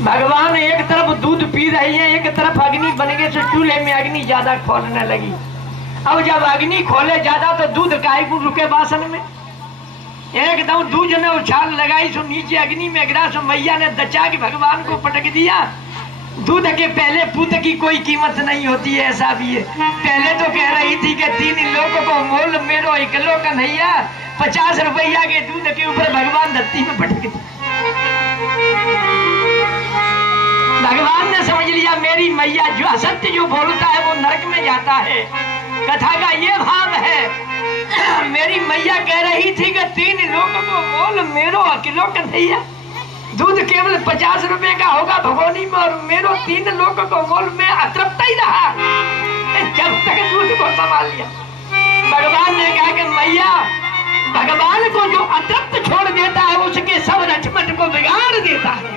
भगवान एक तरफ दूध पी रही है, एक तरफ अग्नि बनने से चूल्हे में अग्नि ज्यादा खोलने लगी। अब जब अग्नि खोले ज्यादा तो दूध काहे को रुके बासन में। एकदम दूध ने उछाल लगाई सो नीचे अग्नि में गिरा सो मैया ने दचा के भगवान को पटक दिया। दूध के पहले पूत की कोई कीमत नहीं होती है, ऐसा भी है। पहले तो कह रही थी कि 3 लोगों को मोल मेरो इकलो कन्हैया, 50 रुपया के दूध के ऊपर भगवान धरती में पटक दिया। भगवान ने समझ लिया मेरी मैया जो असत्य जो बोलता है वो नरक में जाता है। कथा का ये भाव है, मेरी मैया कह रही थी कि 3 लोगों को मोल मेरो अकेलो कन्हैया, दूध केवल 50 रुपए का होगा भगोनी में, और मेरो 3 लोगों को मोल में अतृप्त ही रहा जब तक दूध को संभाल लिया। भगवान ने कहा कि मैया, भगवान को जो अतृप्त छोड़ देता है उसके सब रचमट को बिगाड़ देता है।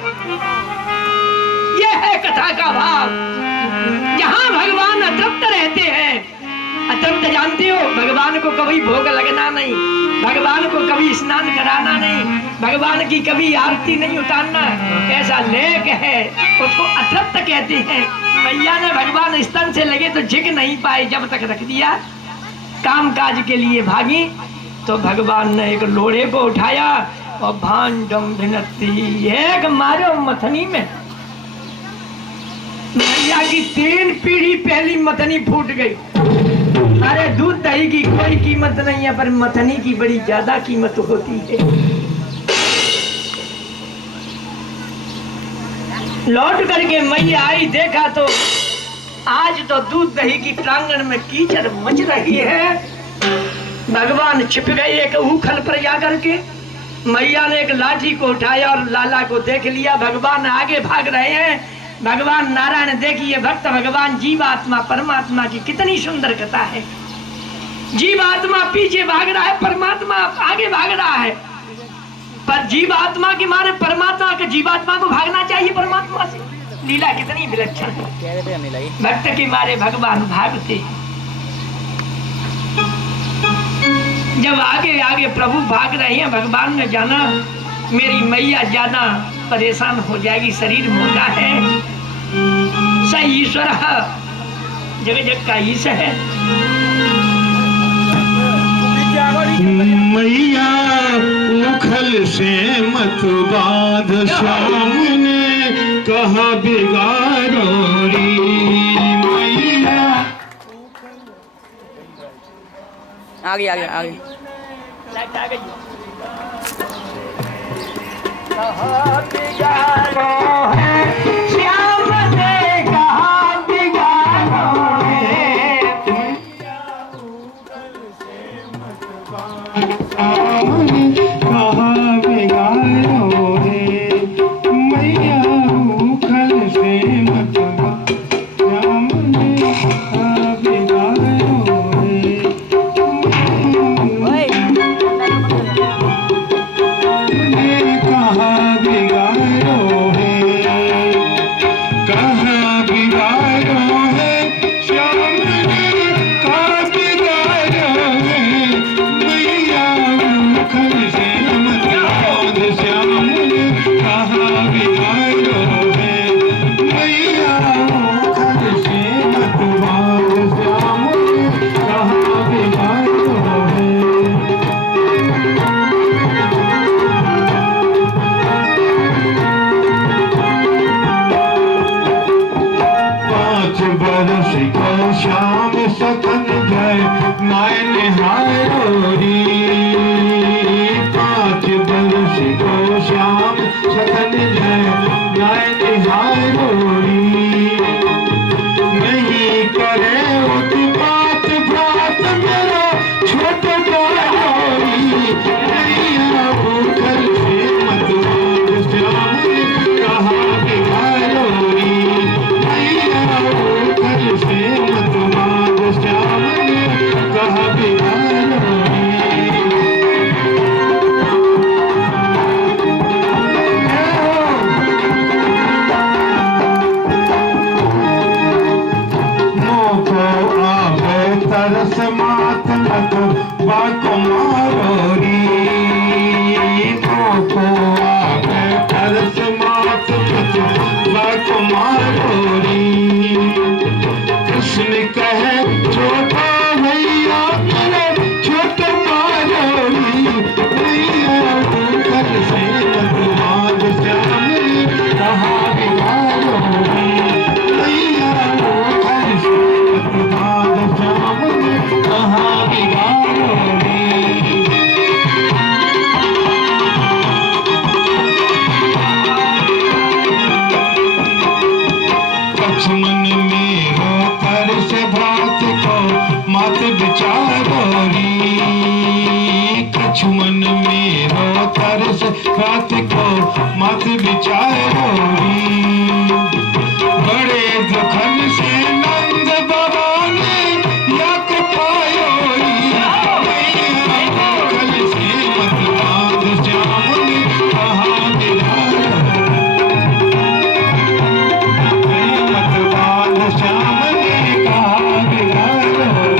यह है कथा का भाव। जहां भगवान अतृप्त रहते हैं, अतृप्त जानते हो, भगवान को कभी भोग लगना नहीं, भगवान को कभी स्नान कराना नहीं, भगवान की कभी आरती नहीं उतारना, ऐसा लेख है, उसको अतृप्त कहते हैं। मैया ने भगवान स्तन से लगे तो झिक नहीं पाए, जब तक रख दिया। काम काज के लिए भागी तो भगवान ने एक लोढ़े को उठाया और भांडम भिनती एक मारो मथनी में। मैया की 3 पीढ़ी पहली मथनी फूट गई। अरे दूध दही की कोई कीमत नहीं है, पर मथनी की बड़ी ज्यादा कीमत होती है। लौट करके मैया आई, देखा तो आज तो दूध दही की प्रांगण में कीचड़ मच रही है। भगवान छिप गए एक उखल पर जाकर के। मैया ने एक लाठी को उठाया और लाला को देख लिया। भगवान आगे भाग रहे हैं। भगवान नारायण देखिए, भक्त भगवान जीवात्मा परमात्मा की कितनी सुंदर कथा है। जीवात्मा पीछे भाग रहा है, परमात्मा आगे भाग रहा है। पर जीवात्मा के मारे परमात्मा के जीवात्मा को भागना चाहिए परमात्मा से। लीला कितनी विलक्षण है। भक्त के मारे भगवान भागते। जब आगे आगे प्रभु भाग रहे हैं, भगवान ने जाना मेरी मैया ज्यादा परेशान हो जाएगी, शरीर मोटा है। स ईश्वर जग जग का ईश है। मैया उखल से मत बाध, सामने कहा बिगाड़ो री। मैया आगे आगे आगे कहा बिगाड़ो है, श्याम ने कहा बिगाड़ो है। कहा बिगाड़ो है, मैया उखल से मत बाध, सामने कहा बिगाड़ो है। कहा बिगाड़ो है, कहा बिगाड़ो है, श्याम ने कहा बिगाड़ो है। मैया उखल से मत बाध, श्याम ने कहा बिगाड़ो है। मैया उखल से मत बाध, श्याम ने कहा बिगाड़ो है। 5 बरस को श्याम सखन जय माय निहारो री। 5 बरस को श्याम सखन जय माय निहारो री। नहीं करे उत्पात भ्रात मेरा छोट डोरी। मैया उखल से मत बाध, श्याम ने कहा बिगाड़ो री। मैया उखल से मत बाध, श्याम ने कहा बिगाड़ो री। लक्ष्मण मेरो तरस बात को मत विचारोरी। बड़े दुखन से नंद बाबा ने यक पायोरी। कल से मत बांध श्याम ने कहा बिगाड़ो। मत बांध श्याम ने कहा बिगाड़ो।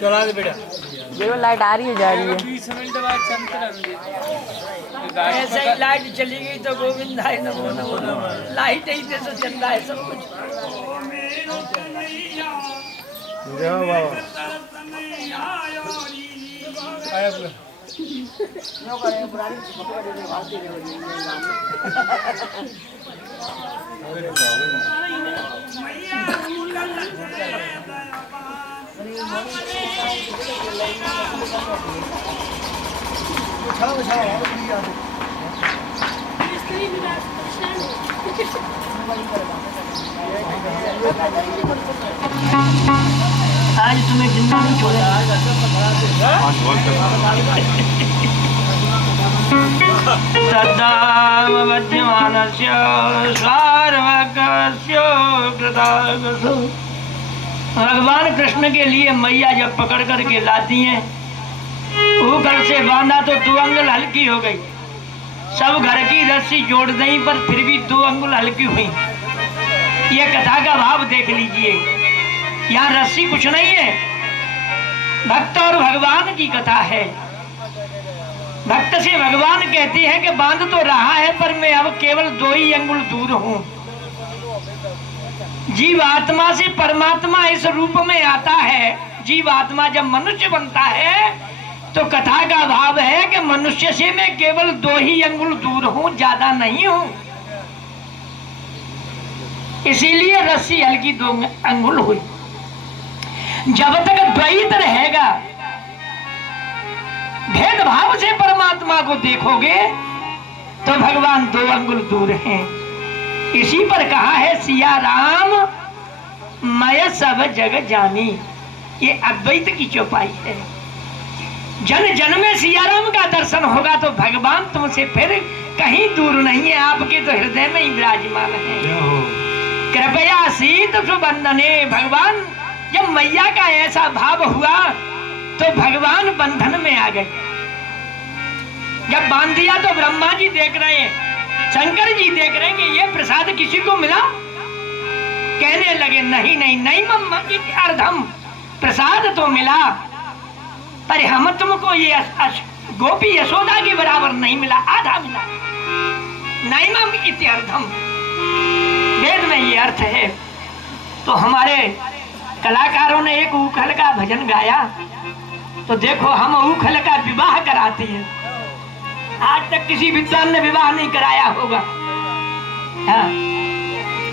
चला दे बेटा। देखो लाइट आ रही है जा रही है। 20 मिनट बाद चलते रहेंगे। ऐसे ही लाइट चली गई तो गोविंद है नमो नमो नमो। लाइट ही से तो चल रहा है सब कुछ। आज तुम्हें जिंदा नहीं छोड़ा। तद्दावद्यमानस्य सार्वकस्य कृतागसो। भगवान कृष्ण के लिए मैया जब पकड़ करके लाती हैं, ऊपर से बांधा तो 2 अंगुल हल्की हो गई। सब घर की रस्सी जोड़ दी पर फिर भी 2 अंगुल हल्की हुई। ये कथा का भाव देख लीजिए। यहाँ रस्सी कुछ नहीं है, भक्त और भगवान की कथा है। भक्त से भगवान कहते हैं कि बांध तो रहा है पर मैं अब केवल 2 ही अंगुल दूर हूँ। जीव आत्मा से परमात्मा इस रूप में आता है। जीव आत्मा जब मनुष्य बनता है तो कथा का भाव है कि मनुष्य से मैं केवल 2 ही अंगुल दूर हूँ, ज्यादा नहीं हूँ। इसीलिए रस्सी हल्की 2 अंगुल हुई। जब तक द्वैत रहेगा, भेदभाव से परमात्मा को देखोगे तो भगवान 2 अंगुल दूर हैं। इसी पर कहा है सिया राम मैं सब जग जानी। ये अद्वैत की चौपाई है। जन जन में सिया राम का दर्शन होगा तो भगवान तुमसे फिर कहीं दूर नहीं है, आपके तो हृदय में ही विराजमान है। कृपया शीत सुबंधने। भगवान जब मैया का ऐसा भाव हुआ तो भगवान बंधन में आ गए। जब बांध दिया तो ब्रह्मा जी देख रहे हैं, शंकर जी देख रहे हैं कि ये प्रसाद किसी को मिला। कहने लगे नहीं नहीं नहीं मम्मा जी, अर्धम प्रसाद तो मिला पर हम तुमको ये गोपी यशोदा के बराबर नहीं मिला, आधा मिला। नहीं मम इति अर्धम, वेद में ये अर्थ है। तो हमारे कलाकारों ने एक उखल का भजन गाया, तो देखो हम उखल का विवाह कराते हैं। आज तक किसी विद्वान ने विवाह नहीं कराया होगा। हाँ।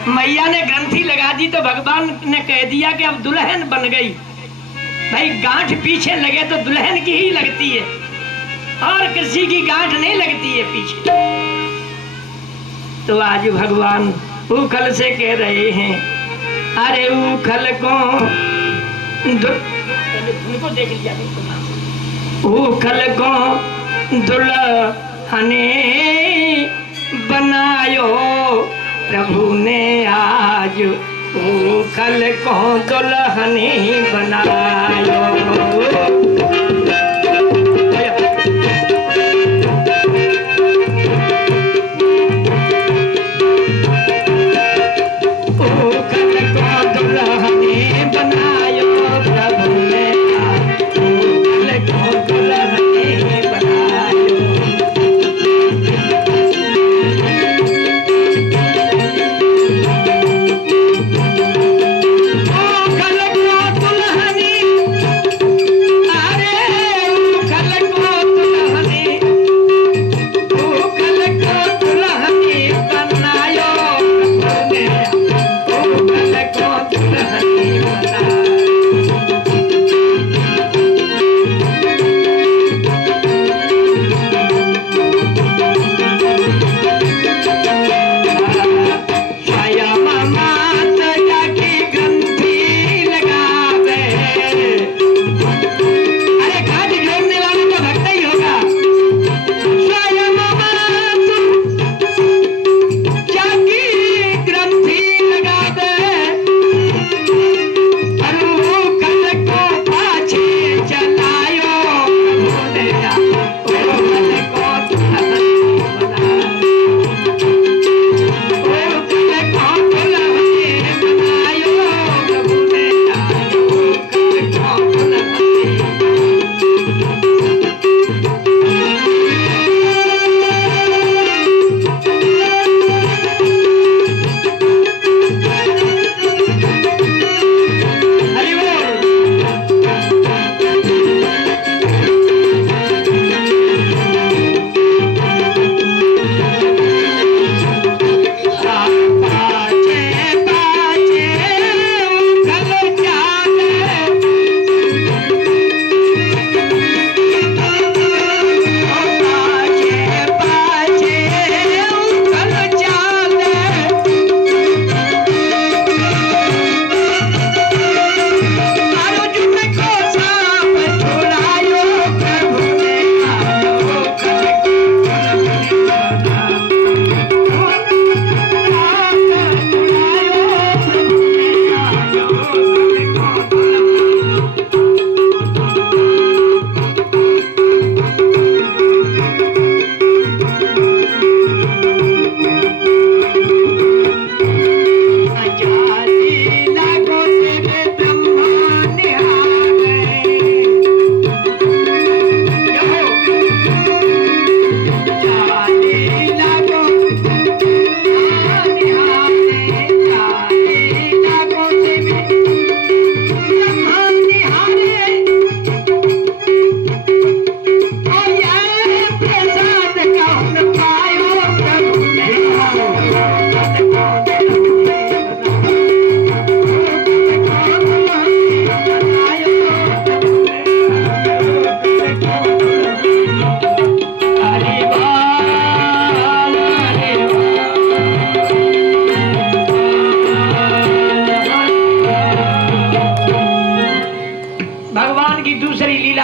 मैया ने ग्रंथि लगा दी तो भगवान ने कह दिया कि अब दुल्हन बन गई। भाई गांठ पीछे लगे तो दुल्हन की ही लगती है और किसी की गांठ नहीं लगती है पीछे। तो आज भगवान उखल से कह रहे हैं, अरे उखल को देख लिया, उखल को दुल्हने बनायो प्रभु ने आज उखल को दुल्हनी बनायो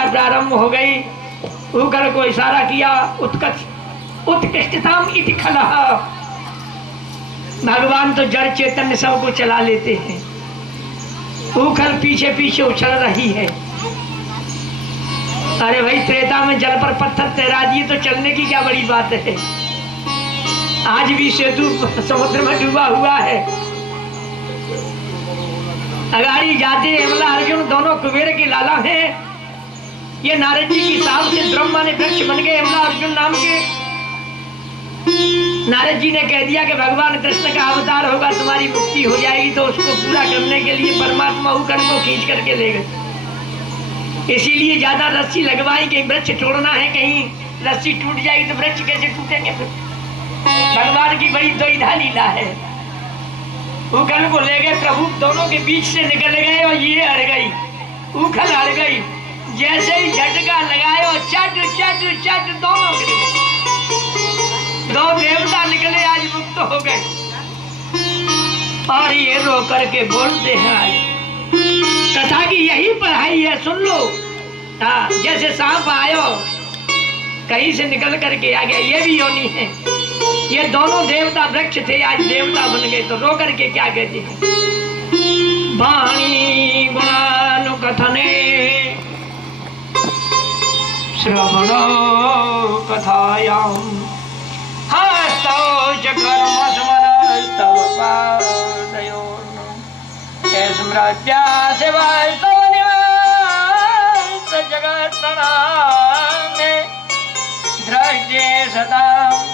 प्रारंभ हो गई। उकर को इशारा किया, उत्कृष्टतम इति खलः। भगवान तो जड़ चैतन्य सबको चला लेते हैं। उखल पीछे पीछे उछल रही है। अरे भाई, त्रेता में जल पर पत्थर तैरा दिए तो चलने की क्या बड़ी बात है। आज भी सेतु समुद्र में डूबा हुआ है। अगाड़ी जाते यमला अर्जुन दोनों कुबेर के लाला हैं। ये नारद जी की साप से ब्रह्मा ने वृक्ष बन गए यमला अर्जुन नाम के। नारद जी ने कह दिया कि भगवान कृष्ण का अवतार होगा, तुम्हारी मुक्ति हो जाएगी। तो उसको पूरा करने के लिए परमात्मा उकन को खींच करके ले गए। इसीलिए ज्यादा रस्सी लगवाई कि वृक्ष तोड़ना है, कहीं रस्सी टूट जाएगी तो वृक्ष कैसे टूटेंगे। फिर भगवान की बड़ी द्वैधा लीला है। उखल को ले गए, प्रभु दोनों के बीच से निकल गए और ये अड़ गई, उखल अड़ गई। जैसे ही झटका लगाए और चट चट चट दोनों गिरे। दो देवता निकले, आज मुक्त हो गए। और ये रो करके बोलते हैं, कथा की यही पढ़ाई है, सुन लो। हाँ, जैसे सांप आयो कहीं से निकल करके आ गया, ये भी योनि है। ये दोनों देवता वृक्ष थे, आज देवता बन गए। तो रो करके क्या कहते हैं, वाणी गुणानुकथने श्रवणो कथायां हस्तौ च कर्म स्मरस्तव पादयोर्न स्मृत्या शिवस्तव निवास जगत्प्रणामे दृष्टे सदा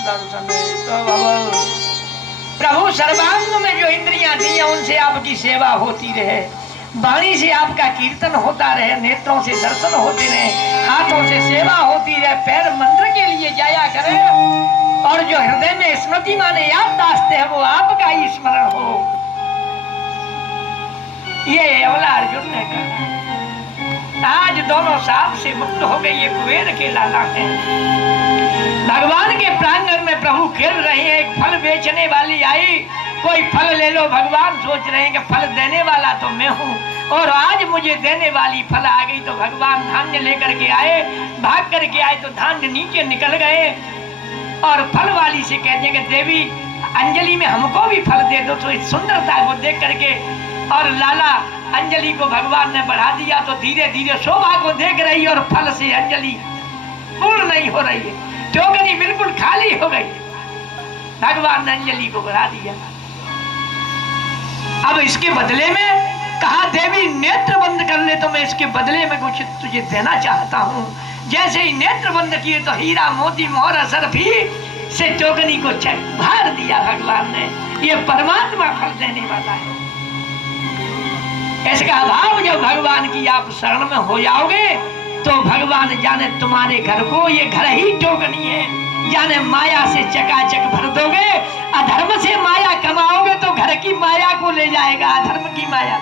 दर्शने तव। प्रभु सर्वांग में जो इंद्रियां दी हैं उनसे आपकी सेवा होती रहे, वाणी से आपका कीर्तन होता रहे, नेत्रों से दर्शन होते रहे, हाथों से सेवा होती रहे, पैर मंत्र के लिए जाया करे और जो हृदय में स्मृति माने याददाश्त है वो आपका ही स्मरण हो। ये अवला अर्जुन ने कहा। आज दोनों साप से मुक्त हो गए, ये कुबेर के लाला हैं। भगवान के प्रांगण में प्रभु खेल रहे हैं। एक फल बेचने वाली आई, कोई फल ले लो। भगवान सोच रहे हैं कि फल देने वाला तो मैं हूँ और आज मुझे देने वाली फल आ गई। तो भगवान धान्य लेकर के आए, भाग करके आए तो धान्य नीचे निकल गए और फल वाली से कहते हैं कि देवी अंजलि में हमको भी फल दे दो। तो इस सुंदरता को देख करके और लाला अंजलि को भगवान ने बढ़ा दिया तो धीरे धीरे शोभा को देख रही और फल से अंजलि पूर्ण नहीं हो रही है, चौगनी बिल्कुल खाली हो गई। भगवान ने अंजलि को बढ़ा दिया। अब इसके बदले में कहा देवी नेत्र बंद कर ले तो मैं इसके बदले में कुछ तुझे देना चाहता हूँ। जैसे ही नेत्र बंद किए तो हीरा मोती मोहर सरफी से चौगनी को भर दिया भगवान ने। ये परमात्मा फल देने वाला है। इसका अभाव जब भगवान की आप शरण में हो जाओगे तो भगवान जाने तुम्हारे घर को, ये घर ही चौगनी है, जाने माया से चकाचक भर दोगे। अधर्म से माया कमाओगे तो घर की माया को ले जाएगा, अधर्म की माया।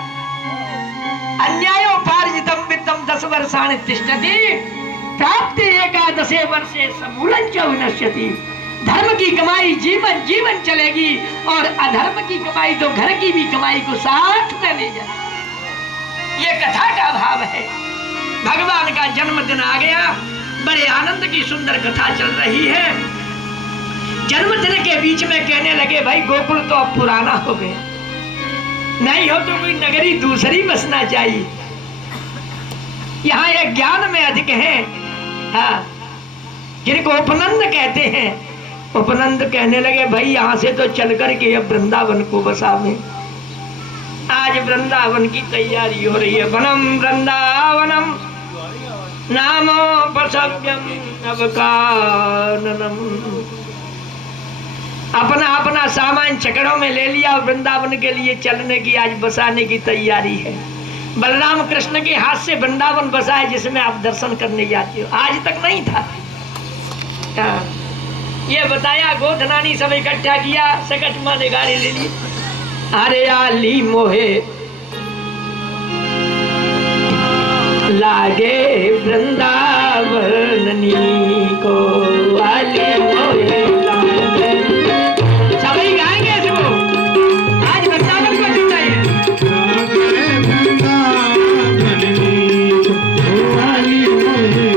अन्यायोपार्जितम वित्तम 10 वर्षाणि तिष्ठति प्राप्ति एकादशे वर्षे समूलं च विनश्यति। धर्म की कमाई जीवन जीवन चलेगी और अधर्म की कमाई तो घर की भी कमाई को साथ में ले जाए। ये कथा का भाव है। भगवान का जन्मदिन आ गया, बड़े आनंद की सुंदर कथा चल रही है। जन्मदिन के बीच में कहने लगे भाई गोकुल तो अब पुराना हो गया, नहीं हो तो कोई नगरी दूसरी बसना चाहिए। यहाँ एक ज्ञान में अधिक है, हाँ, जिनको उपनंद कहते हैं। उपनंद कहने लगे भाई यहाँ से तो चल करके अब वृंदावन को बसावे। आज वृंदावन की तैयारी हो रही है। वनम वृंदावनम नामो पशव्यम अवकाननम। अपना अपना सामान चकड़ों में ले लिया और वृंदावन के लिए चलने की आज बसाने की तैयारी है। बलराम कृष्ण के हाथ से वृंदावन बसा है जिसमें आप दर्शन करने जाते हो। आज तक नहीं था। ये बताया गोधनानी सब इकट्ठा किया, सकट माने गाड़ी ले ली। अरे आली मोहे लागे वृंदावननी को, आली मोहे लागे। सभी गाएंगे इसको, आज वृंदावन को जुटाइए। आली मोहे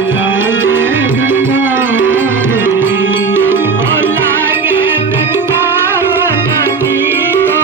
लागे वृंदावननी को,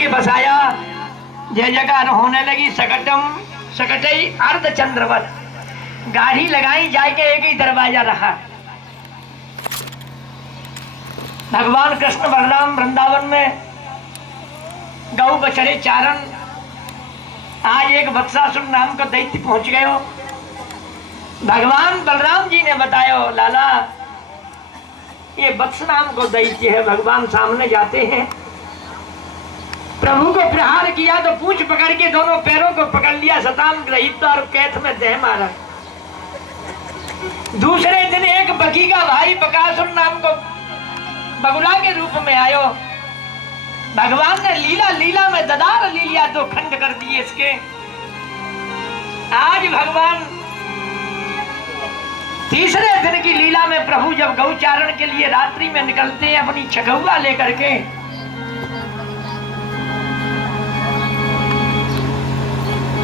के बसाया। जय जयकार होने लगी। सकटम सकटई अर्ध चंद्रवत, गाड़ी लगाई जाके एक ही दरवाजा रहा। भगवान कृष्ण बलराम वृंदावन में गौ बछड़े चारण। आज एक वत्सासुर नाम का दैत्य पहुंच गए हो। भगवान बलराम जी ने बताया, लाला ये वत्स नाम को दैत्य है। भगवान सामने जाते हैं, प्रभु को प्रहार किया तो पूंछ पकड़ के दोनों पैरों को पकड़ लिया, शतान ग्रहित और कैथ में देह मारा। दूसरे दिन एक बकी का भाई बकासुर नाम को बगुला के रूप में आयो। भगवान ने लीला में ददार ले लिया, दो खंड कर दिए इसके। आज भगवान तीसरे दिन की लीला में प्रभु जब गौचारण के लिए रात्रि में निकलते हैं अपनी छगौआ लेकर के,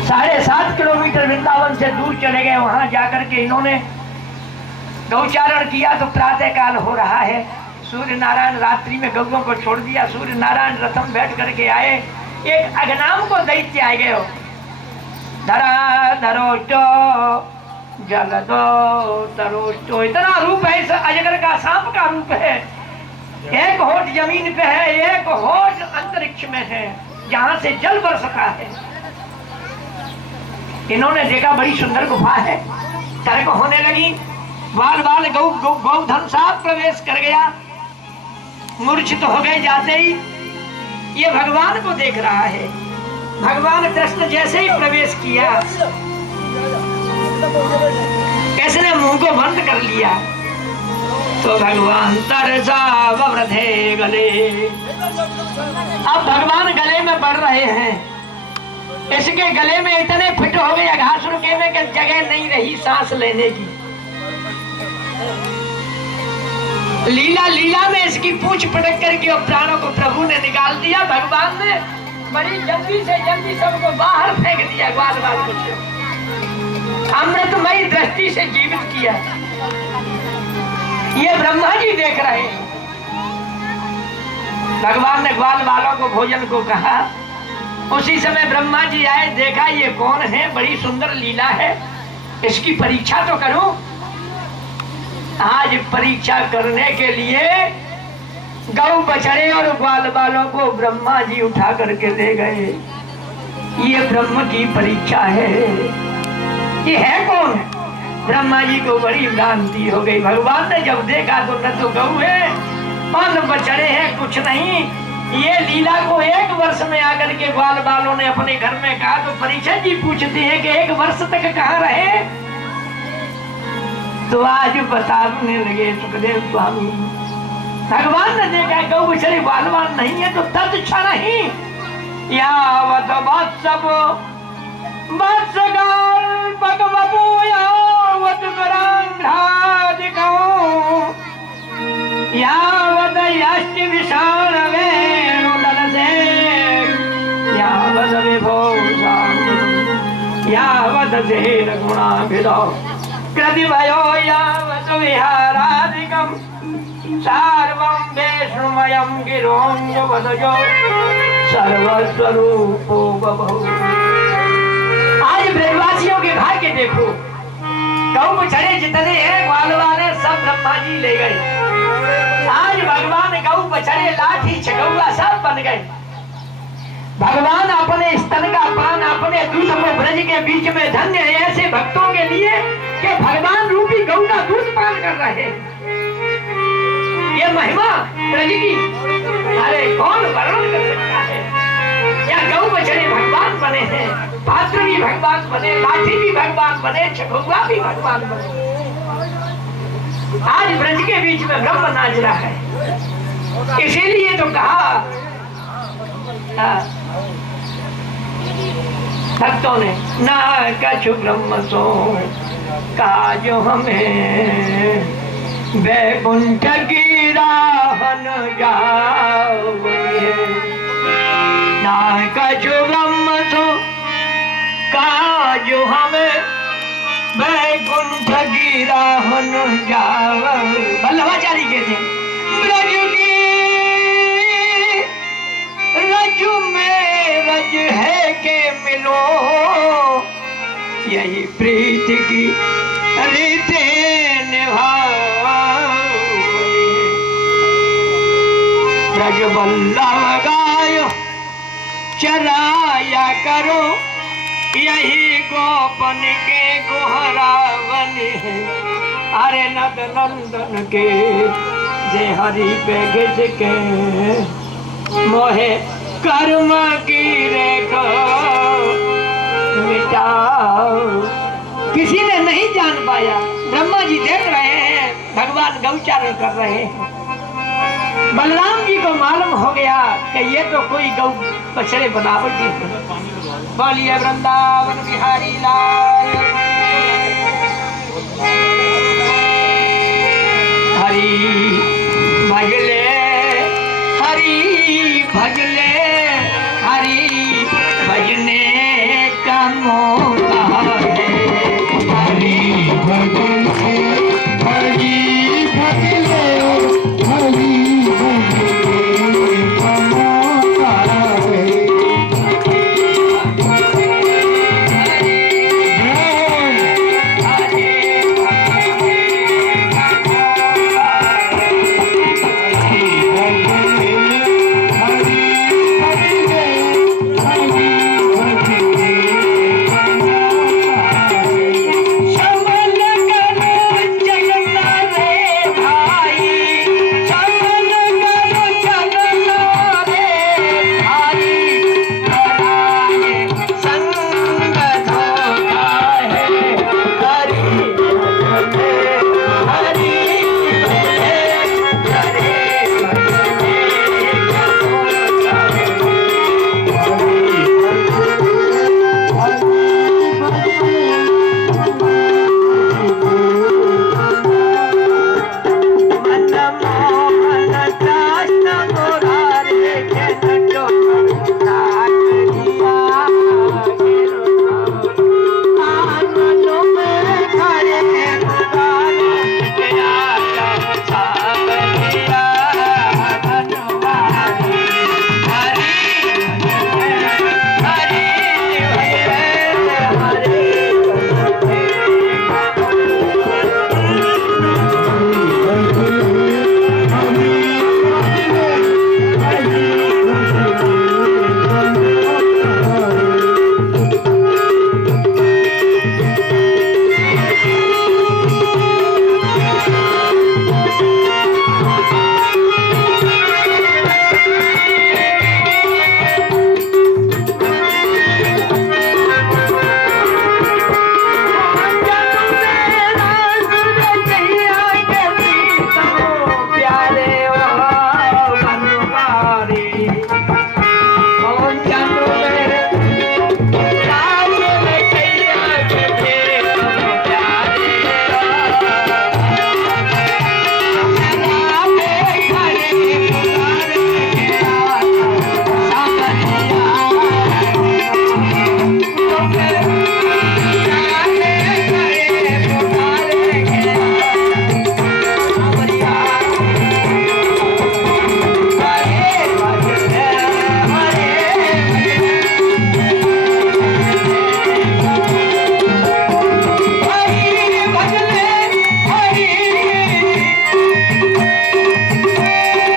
7.5 किलोमीटर वृंदावन से दूर चले गए। वहां जाकर के इन्होंने गौचारण किया तो प्रातः काल हो रहा है। सूर्य नारायण रात्रि में गौओं को छोड़ दिया। सूर्य नारायण रथम बैठ करके आए। एक अगनाम को दैत्य आ गए। धरा धरोष्टो जल दो तरोष्टो, इतना रूप है इस अजगर का, सांप का रूप है। एक होठ जमीन पे है, एक होठ अंतरिक्ष में है जहां से जल बरसता है। इन्होंने देखा बड़ी सुंदर गुफा है, तर्क होने लगी। बाल बाल गौधन साहब प्रवेश कर गया। मूर्छित हो गए जाते ही। ये भगवान को देख रहा है। भगवान कृष्ण जैसे ही प्रवेश किया, इसने मुंह को बंद कर लिया तो भगवान तरसा वृद्धे गले। अब भगवान गले में बढ़ रहे हैं। इसके गले में इतने फिट हो गए घास रुके में कि जगह नहीं रही सांस लेने की। लीला में इसकी पूंछ पटक करके और प्राणों को प्रभु ने निकाल दिया। भगवान ने बड़ी जल्दी से जल्दी सबको बाहर फेंक दिया। ग्वाल बाल कुछ अमृतमयी दृष्टि से जीवित किया। ये ब्रह्मा जी देख रहे हैं। भगवान ने ग्वाल बालों को भोजन को कहा। उसी समय ब्रह्मा जी आए, देखा ये कौन है, बड़ी सुंदर लीला है, इसकी परीक्षा तो करूं। आज परीक्षा करने के लिए गौ बछड़े और ग्वाल बालों को ब्रह्मा जी उठा करके ले गए। ये ब्रह्म की परीक्षा है। ये है कौन? ब्रह्मा जी को बड़ी भ्रांति हो गई। भगवान ने जब देखा तो न तो गौ है और न बछड़े हैं, कुछ नहीं। ये लीला को 1 वर्ष में आकर के ग्वाल बालों ने अपने घर में कहा तो परीक्षा जी पूछते हैं कि 1 वर्ष तक कहाँ रहे? तो आज बताने लगे सुखदेव स्वामी। भगवान ने देखा गौ बछड़े बालवान नहीं है तो तत्क्षण ही यावत वत्सव वत्सगाल भगवपो यावत करांघ्रादिकौ यावत यष्टि विशाल वेणुललसे यावत विभूषां यावत सेन गुणाभिधौ कृतिभयो यावत विहारादिकम् सर्वं वैष्णवमयं गिरोऽन्यवदयो सर्वस्वरूपो बभूव। आज ब्रजवासियों के भाग्य देखो, गौ बछड़े जितने हैं ग्वाल वाले सब ब्रह्मा जी ले गए। आज भगवान गौ बछड़े लाठी छगौआ सब बन गए। भगवान अपने स्तन का पान अपने दूध को ब्रज के बीच में धन्य है ऐसे भक्तों के लिए कि भगवान रूपी गौ का दूध पान कर रहे हैं। ये महिमा ब्रज की अरे कौन वर्णन कर सकता है। या गौ बछड़े भगवान बने हैं, पात्र भी भगवान बने, लाठी भी भगवान बने, छगौआ भी भगवान बने। आज ब्रज के बीच में ब्रह्म नाच रहा है। इसीलिए तो कहा भक्तों ने ना कछु ब्रह्म सो काजो हमें वैकुंठ की राहन जाओगे। ना कछु ब्रह्म सो काजो हमें वैकुंठ की राहन जाओ। वल्लभाचारी कहते हैं ब्रज की रज्जु में वल्लभ गाय चराया करो, यही गोपन के गोहरावन है। अरे नद नंदन के जे हरि पे घिस के मोहे कर्म की रेखा मिटाओ। किसी ने नहीं जान पाया, ब्रह्मा जी देख रहे हैं भगवान गौचारण कर रहे हैं। बलराम जी को मालूम हो गया कि ये तो कोई गौ बछड़े बनावटी है। बोलिए वृंदावन बिहारी लाल हरि भजले हरि भजले हरि